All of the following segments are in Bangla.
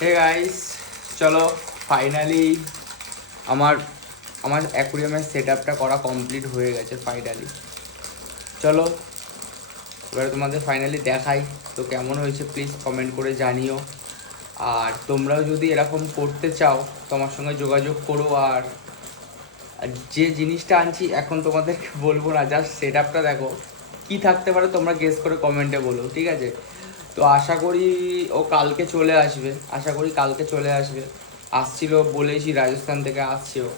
হে গাইস চলো ফাইনালি আমার আমার অ্যাকুরিয়ামের সেট আপটা করা কমপ্লিট হয়ে গেছে ফাইনালি চলো, এবারে তোমাদের ফাইনালি দেখাই, তো কেমন হয়েছে প্লিজ কমেন্ট করে জানিও। আর তোমরাও যদি এরকম করতে চাও, তোমার সঙ্গে যোগাযোগ করো, আর যে জিনিসটা আনছি এখন তোমাদেরকে বলব না জাস্ট সেট আপটা দেখো। কী থাকতে পারে তোমরা গেস করে কমেন্টে বলো, ঠিক আছে? তো আশা করি ও কালকে চলে আসবে। আশা করি কালকে চলে আসবে। আসছিল বলেছি রাজস্থান থেকে আসছে ও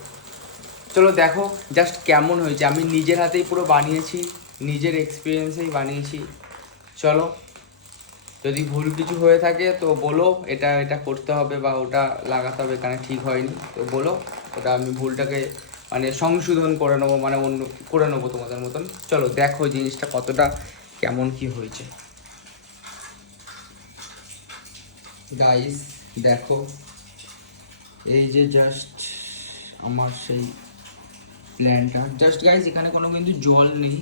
চলো দেখো জাস্ট কেমন হয়েছে। আমি নিজের হাতেই পুরো বানিয়েছি, নিজের এক্সপিরিয়েন্সেই বানিয়েছি। চলো, যদি ভুল কিছু হয়ে থাকে তো বলো, এটা এটা করতে হবে বা ওটা লাগাতে হবে, এখানে ঠিক হয়নি। তো বলো, ওটা আমি ভুলটাকে মানে সংশোধন করে নেব মানে অন্য, করে নেব তোমাদের মতন। চলো দেখো জিনিসটা কতটা কেমন কি হয়েছে। গাইস দেখো, এই যে জাস্ট আমার সেই প্ল্যানটা জাস্ট গাইস এখানে কোনো কিন্তু জল নেই।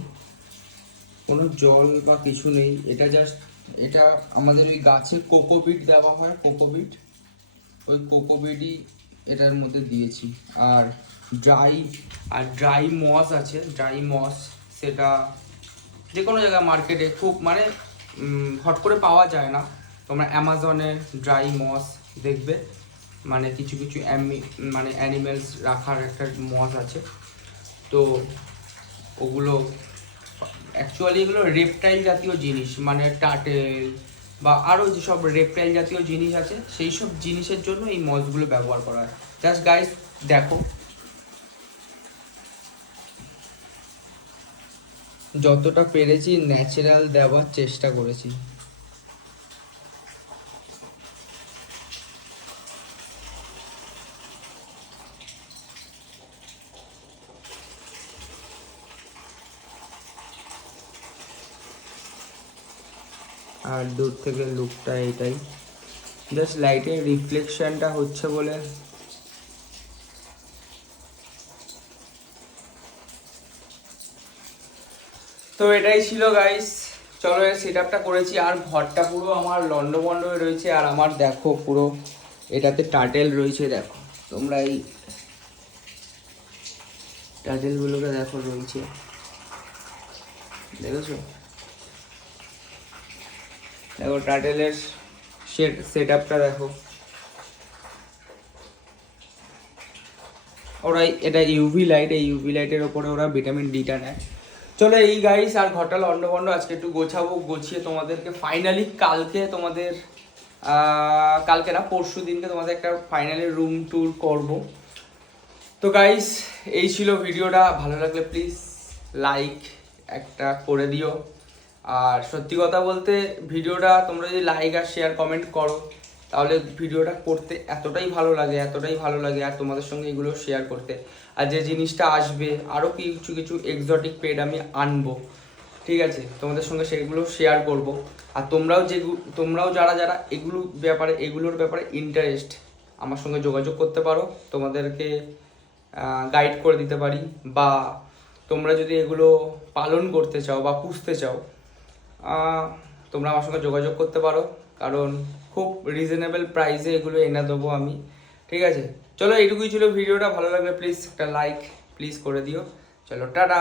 কোনো জল বা কিছু নেই। এটা জাস্ট এটা আমাদের ওই গাছে কোকোপিট দেওয়া হয়, কোকোপিট। ওই কোকোপিটই এটার মধ্যে দিয়েছি। আর ড্রাই আর ড্রাই মস আছে। ড্রাই মস সেটা যে কোনো জায়গায় মার্কেটে খুব মানে হট করে পাওয়া যায় না। তোমরা অ্যামাজনে ড্রাই মস দেখবে। মানে কিছু কিছু মানে অ্যানিমেলস রাখার একটা মস আছে। তো ওগুলো অ্যাকচুয়ালি এগুলো রেপটাইল জাতীয় জিনিস। মানে টাটেল বা আরও যেসব রেপটাইল জাতীয় জিনিস আছে, সেই সব জিনিসের জন্য এই মসগুলো ব্যবহার করা হয়। জাস্ট গাইস দেখো। যতটা পেরেছি ন্যাচারাল দেওয়ার চেষ্টা করেছি। আর দূর থেকে লুকটা এটাই। জাস্ট লাইটের রিফ্লেকশনটা হচ্ছে বলে তো এটাই ছিল গাইস চলো সেট আপটা করেছি। আর ঘরটা পুরো আমার লন্ডভন্ড হয়ে রয়েছে। আর আমার দেখো পুরো এটাতে টাটেল রয়েছে দেখো। তোমরা এই টাটেলগুলোকে দেখো রয়েছে। দেখেছ? দেখো টাটেলের সেট আপটা দেখো। ওরা এটা ইউভি লাইট এই ইউভি লাইটের ওপরে ওরা ভিটামিন ডিটা নেয়। চলো এই গাইস আর ঘরটা লন্ডভন্ড আজকে একটু গোছাবো, গুছিয়ে তোমাদেরকে ফাইনালি কালকে তোমাদের কালকে না, পরশু দিনকে তোমাদের একটা ফাইনালি রুম ট্যুর করব। তো গাইস এই ছিল ভিডিওটা ভালো লাগলে প্লিজ লাইক একটা করে দিও। আর সত্যি কথা বলতে ভিডিওটা তোমরা যদি লাইক আর শেয়ার কমেন্ট করো, তাহলে ভিডিওটা করতে এতটাই ভালো লাগে, এতটাই ভালো লাগে আর তোমাদের সঙ্গে এগুলো শেয়ার করতে। আর যে জিনিসটা আসবে আরও কিছু কিছু এক্সোটিক পেড আমি আনব, ঠিক আছে? তোমাদের সঙ্গে সেগুলো শেয়ার করব। আর তোমরাও যে তোমরাও যারা যারা এগুলো ব্যাপারে, এগুলোর ব্যাপারে ইন্টারেস্ট আমার সঙ্গে যোগাযোগ করতে পারো, তোমাদেরকে গাইড করে দিতে পারি। বা তোমরা যদি এগুলো পালন করতে চাও বা পুষতে চাও তোমরা আমার সঙ্গে যোগাযোগ করতে পারো, কারণ খুব রিজনেবল প্রাইসে এগুলো এনে দেবো আমি, ঠিক আছে? চলো, এইটুকুই ছিল ভিডিওটা ভালো লাগলে প্লিজ একটা লাইক প্লিজ করে দিও। চলো, টাটা!